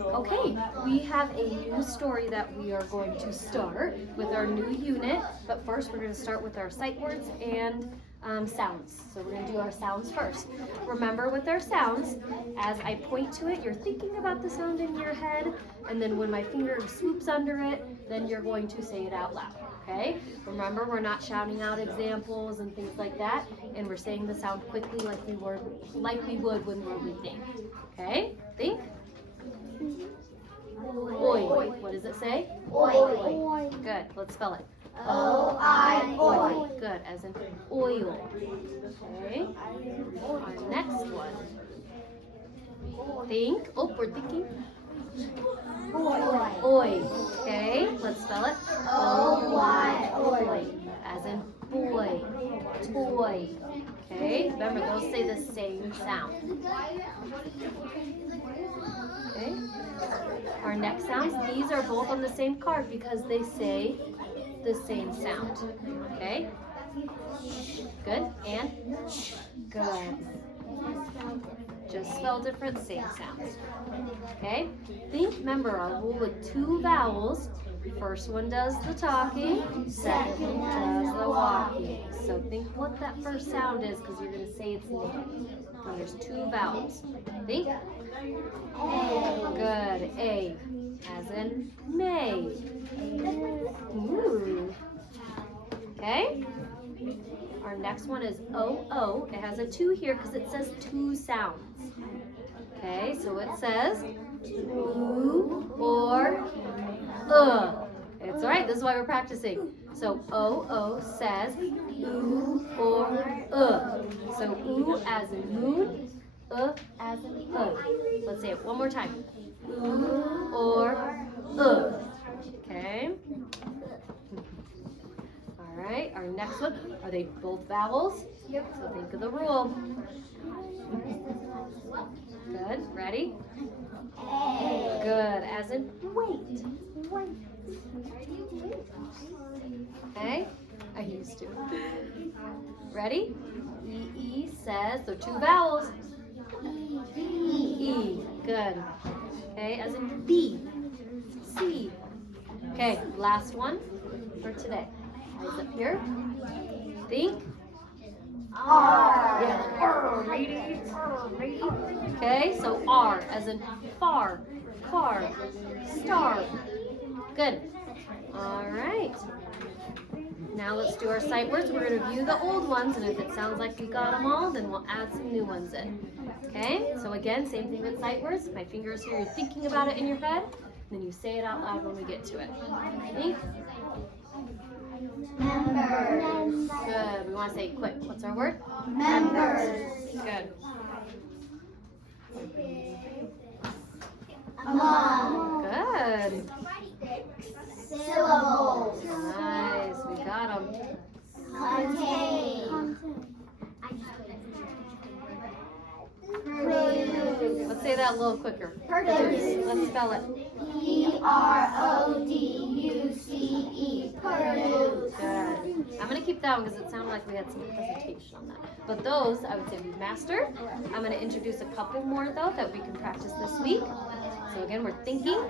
Okay, we have a new story that we are going to start with our new unit, but first we're going to start with our sight words and sounds. So we're going to do our sounds first. Remember with our sounds, as I point to it, you're thinking about the sound in your head, and then when my finger swoops under it, then you're going to say it out loud, okay? Remember, we're not shouting out examples and things like that, and we're saying the sound quickly like we would when we're reading, okay? Think. Oi. What does it say? Oi. Good. Let's spell it. O-I-O. Good. As in oil. Okay. Our next one. Think. Oh, we're thinking. Oi. Okay. Let's spell it. O-Y-O. As in boy. Toy. Okay. Remember, those say the same sound. Okay. Our next sounds, these are both on the same card because they say the same sound. Okay? Good. And good. Just spell different, same sounds. Okay? Think, remember, our rule with two vowels. First one does the talking, second does the walking. So think what that first sound is because you're going to say its name. And there's two vowels. Think. Good. A. As in May. Ooh. Okay? Our next one is O-O. It has a 2 here because it says two sounds. Okay, so it says ooh or It's all right. This is why we're practicing. So O-O says ooh or So ooh as in moon, as in Let's say it one more time. Ooh or Okay. All right. Our next one. Are they both vowels? Yep. So think of the rule. Good. Ready? Good. As in wait. Okay. I used to. Ready? E says, so two vowels. E. Good. Okay, as in B. C. Okay, last one for today. Eyes up here. Think. R. Yeah. R. Okay, so R as in far, car, star. Good. All right. Now let's do our sight words. We're going to view the old ones, and if it sounds like we got them all, then we'll add some new ones in. Okay? So again, same thing with sight words. My finger's here. You're thinking about it in your head, and then you say it out loud when we get to it. Think. Members. Good. We want to say it quick. What's our word? Members. Good. Among. Good. Syllables. Nice. We got them. Contain. Produce. Let's say that a little quicker. Produce. Let's spell it. Produce. Produce. Good. I'm going to keep that one because it sounded like we had some presentation on that. But those, I would say we've mastered. I'm going to introduce a couple more, though, that we can practice this week. So again, we're thinking.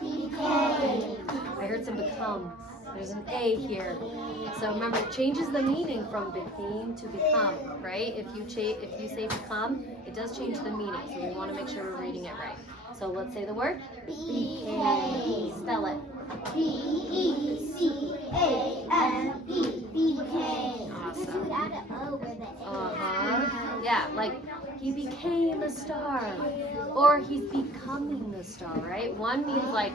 Became. I heard some become. There's an A here. So remember, it changes the meaning from became to become, right? If you say become, it does change the meaning. So we want to make sure we're reading it right. So let's say the word. Became. Spell it. B-E-C-A-M-E. Became. Awesome. Yeah, like he became a star, or he's becoming a star, right? One means like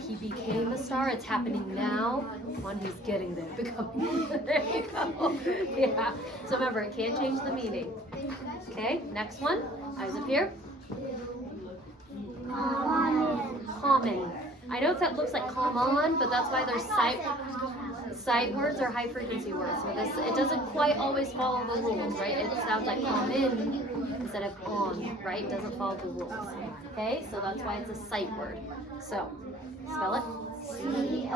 he became a star, it's happening now. One, he's getting there, becoming. There you go. Yeah. So remember, it can't change the meaning. Okay. Next one. Eyes up here. Common. I know that looks like common, but that's why there's sight words or high frequency words. So it doesn't quite always follow the rules, right? It sounds like common instead of on, right? It doesn't follow the rules. Okay, so that's why it's a sight word. So spell it. C-O-M-M-O-N.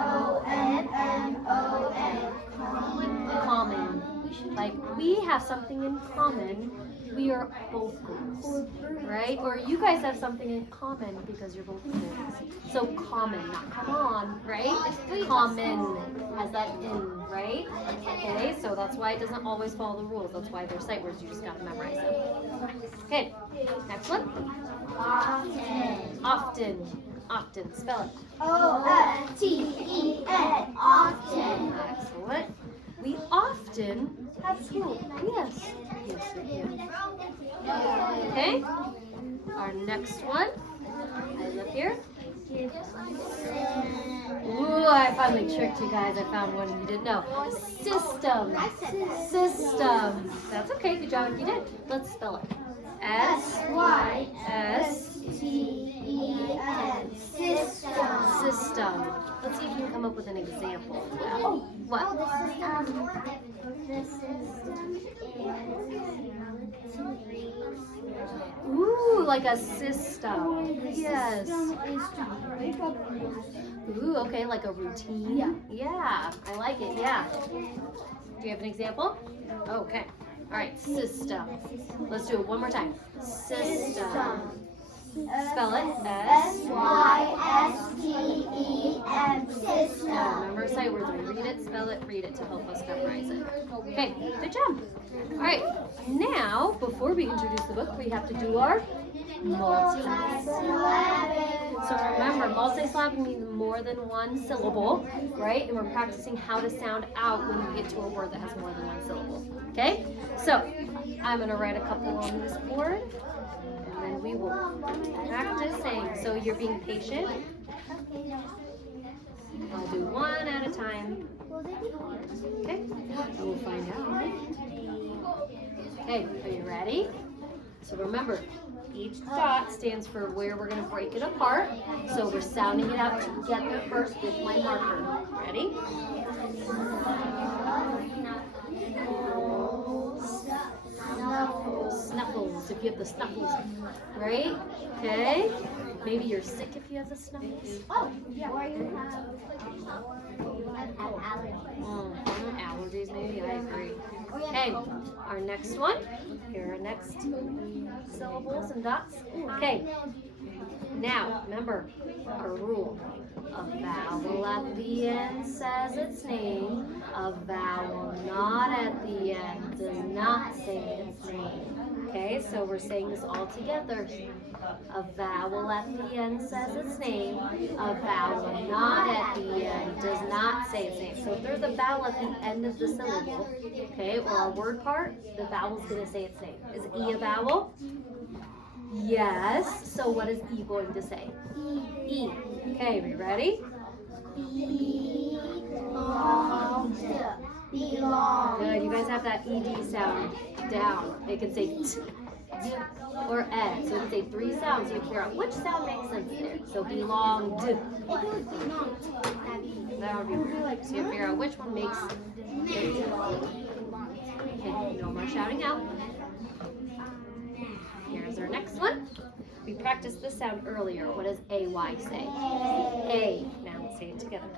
Common. Like we have something in common we are both girls, right? Or you guys have something in common because you're both boys. So common, not come on, right? Common has that in, right? Okay, so that's why it doesn't always follow the rules. That's why they're sight words. You just got to memorize them. Okay, next one. Often. Often. Often. Spell it. O-F-T-E-N. Often. Excellent. We often have school. Yes. Yes, we do. Okay. Our next one. Look here. Ooh, I finally tricked you guys. I found one you didn't know. System. System. That's okay. Good job if you did. Let's spell it. S-Y-S-T-E-M. System. System. Let's see if you can come up with an example. Oh, what? The system is Ooh, like a system. Yes. Ooh, okay, like a routine. Yeah, I like it. Yeah. Do you have an example? Okay. All right, system. Let's do it one more time. System. Spell it. S-Y-S-T-E-M. System. Remember sight words. Read it, spell it, read it to help us memorize it. Okay, good job. All right, now before we introduce the book, we have to do our multi-syllable. So remember, multi-syllable means more than one syllable, right? And we're practicing how to sound out when we get to a word that has more than one syllable. Okay? So I'm going to write a couple on this board, and then we will practice saying. So you're being patient. I'll do one at a time. Okay? And we'll find out. Okay, are you ready? So remember, each dot stands for where we're going to break it apart. So we're sounding it out together first with my marker. Ready? Snuffles, if you have the snuffles, right? Okay. Maybe you're sick if you have the snuffles. Oh, yeah. Or you have Allergies, maybe. I agree. Okay, our next one. Here are our next syllables and dots. Okay. Now, remember our rule. A vowel at the end says its name. A vowel not at the end does not say its name. Okay, so we're saying this all together. A vowel at the end says its name. A vowel not at the end does not say its name. So if there's a vowel at the end of the syllable, okay, or our word part, the vowel's going to say its name. Is E a vowel? Yes. So what is E going to say? E. Okay, we ready? belong. Good. You guys have that ED sound down. It can say t, d, or ed. So it can say three sounds. You figure out which sound makes sense there. So belonged. That would be weird. So you figure out which one makes it. Okay, no more shouting out. Here's our next one. We practiced this sound earlier. What does AY say? A. Now let's say it together.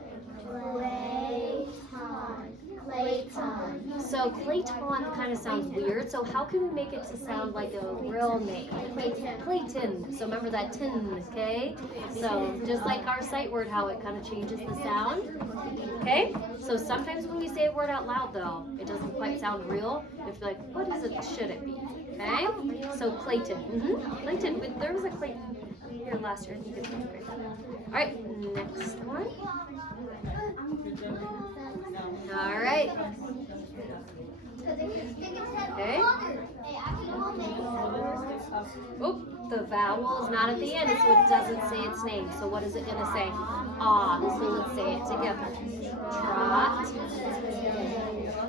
Clayton. So Clayton kind of sounds weird. So how can we make it to sound like a real name? Clayton. So remember that tin, okay? So just like our sight word, how it kind of changes the sound. Okay? So sometimes when we say a word out loud though, it doesn't quite sound real. You have to be like, what is it? Should it be? Okay? So Clayton. Clayton. There was a Clayton here last year. You could great. All right, next one. All right. Okay. Oh, the vowel is not at the end, so it doesn't say its name. So what is it going to say? Ah. So let's say it together. Trot.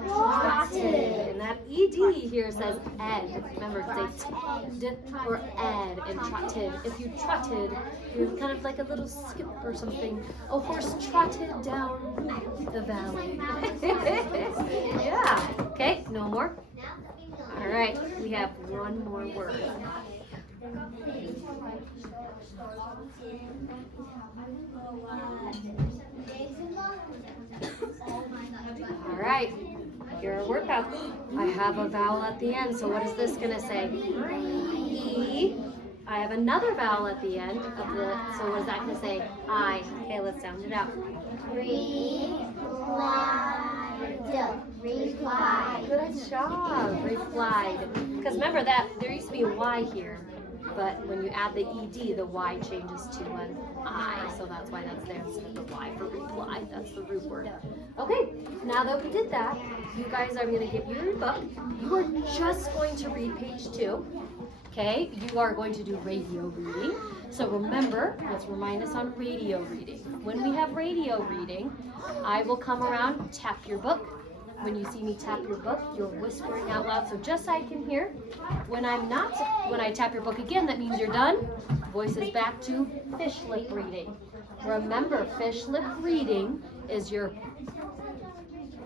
Trotted. And that ED here says ed. Remember, it's a t or ed and trotted. If you trotted, you're kind of like a little skip or something. A horse trotted down the valley. Yeah. Okay, no more. All right, we have one more word. All right, Here are word paths. I have a vowel at the end, so what is this gonna say? E. I have another vowel at the end of the, so what is that gonna say? I. Okay, let's sound it out. Replied. Good job. Replied. Because remember that there used to be a Y here, but when you add the ED, the Y changes to an I. So that's why that's there instead of the Y for reply. That's the root word. Okay, now that we did that, you guys, I'm going to give you your book. You are just going to read page 2. Okay, you are going to do radio reading. So remember, let's remind us on radio reading. When we have radio reading, I will come around, tap your book. When you see me tap your book, you're whispering out loud so just I can hear. When I tap your book again, that means you're done. Voice is back to fish lip reading. Remember, fish lip reading is your,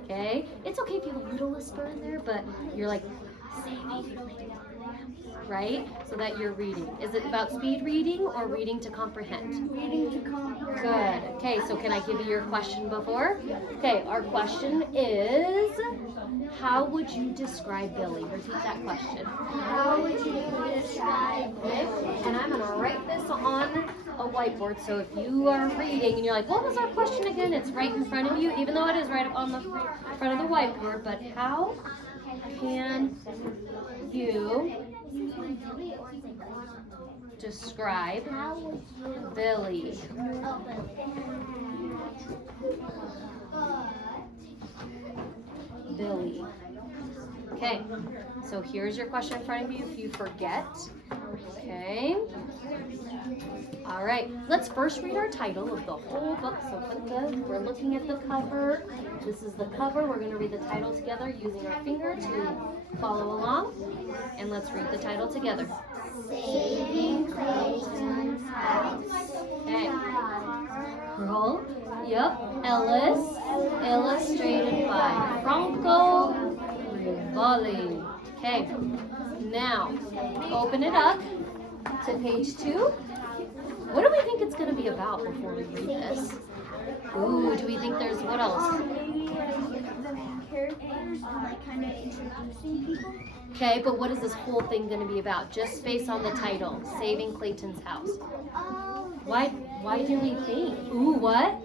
okay? It's okay if you have a little whisper in there, but you're like, right? So that you're reading. Is it about speed reading or reading to comprehend? Reading to comprehend. Good. Okay, so can I give you your question before? Okay, our question is, how would you describe Billy? Repeat that question. How would you describe Okay, and I'm going to write this on a whiteboard, so if you are reading and you're like, what was our question again? It's right in front of you, even though it is right up on the front of the whiteboard, but how can you describe Billy? Billy. Okay, so here's your question in front of you if you forget. Okay. All right, let's first read our title of the whole book. So we're looking at the cover. This is the cover. We're going to read the title together using our finger to follow along. And let's read the title together. Saving Clayton's House. Okay. Roll. Yep. Ellis. Illustrated by Franco Rivali. Okay. Now, open it up to page 2. What do we think it's going to be about before we read this? Ooh, do we think there's, what else? Maybe the characters kind of introducing people. Okay, but what is this whole thing going to be about? Just based on the title, Saving Clayton's House. Why do we think? Ooh, what?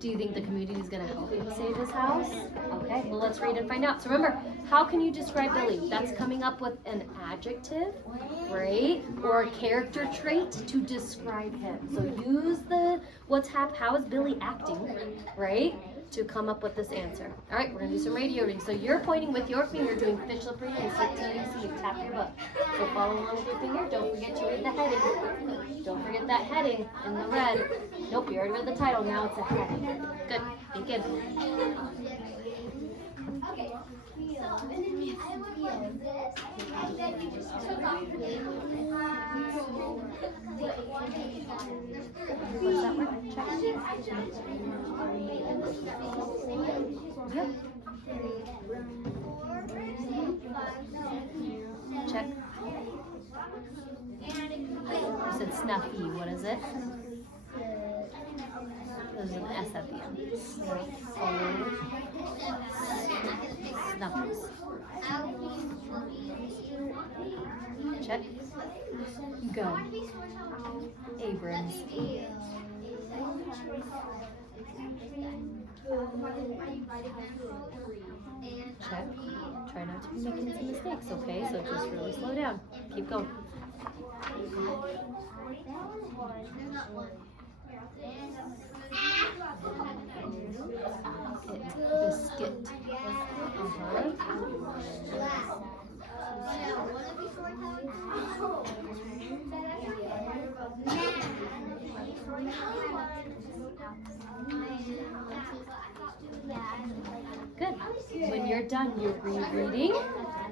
Do you think the community is going to help him save his house? Okay, well, let's read and find out. So remember, how can you describe Billy? That's coming up with an adjective, right? Or a character trait to describe him. So use the how is Billy acting, right? To come up with this answer. All right, we're going to do some radio reading. So you're pointing with your finger, doing fish lip reading, and sit till you see, tap your book. So follow along with your finger. Don't forget to read the heading. Don't forget that heading in the red. Nope, you already read the title. Now it's a heading. Good. Think it. Okay. What's that word? Check. Yep. Check. You said snuffy. What is it? There's an S at the end. Snuffles. Check. Go. Abrams. Check. Try not to be making some mistakes, okay? So just really slow down. Keep going. Biscuit. Good. When you're done, you're rereading,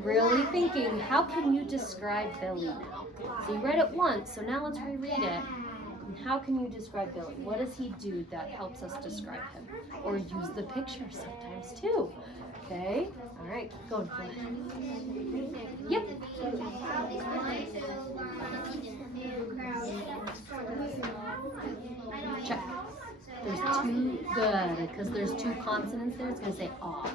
really thinking, how can you describe Billy now? So you read it once, so now let's reread it. And how can you describe Billy? What does he do that helps us describe him? Or use the picture sometimes too. Okay? All right, keep going. Go ahead. Yep. Check. There's two, good, because there's two consonants there, it's going to say aw.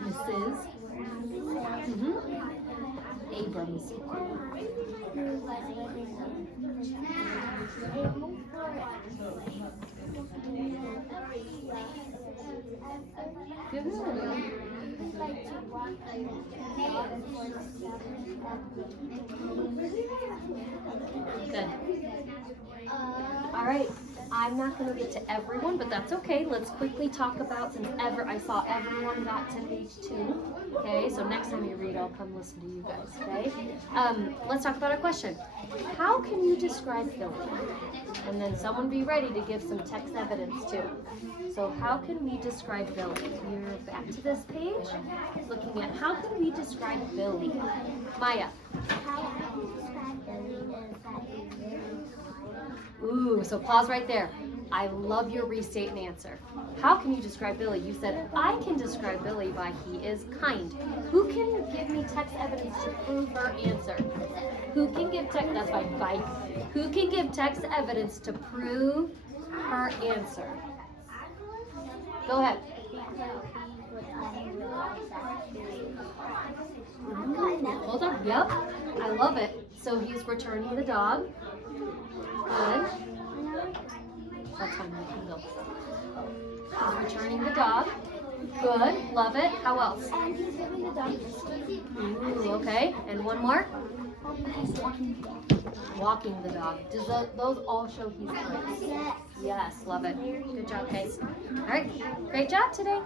Mrs. Abrams. Good. Good. All right. I'm not going to get to everyone, but that's okay. Let's quickly talk about, since I saw everyone got to page 2. Okay, so next time you read, I'll come listen to you guys, okay? Let's talk about a question. How can you describe Philly? And then someone be ready to give some text evidence too. So how can we describe Billy? We're back to this page, looking at how can we describe Billy? Maya. Ooh, so pause right there. I love your restate and answer. How can you describe Billy? You said, I can describe Billy by he is kind. Who can give me text evidence to prove her answer? Who can give text, that's fine, bye. Who can give text evidence to prove her answer? Go ahead. Hold on, yep, I love it. So he's returning the dog. Good. That's fine, you can go. He's returning the dog. Good, love it. How else? And he's giving the dog a Ooh, okay. And one more? He's walking the dog. Walking the dog. Does those all show he's kind? Yes. Yes, love it. Good job, guys. All right, great job today.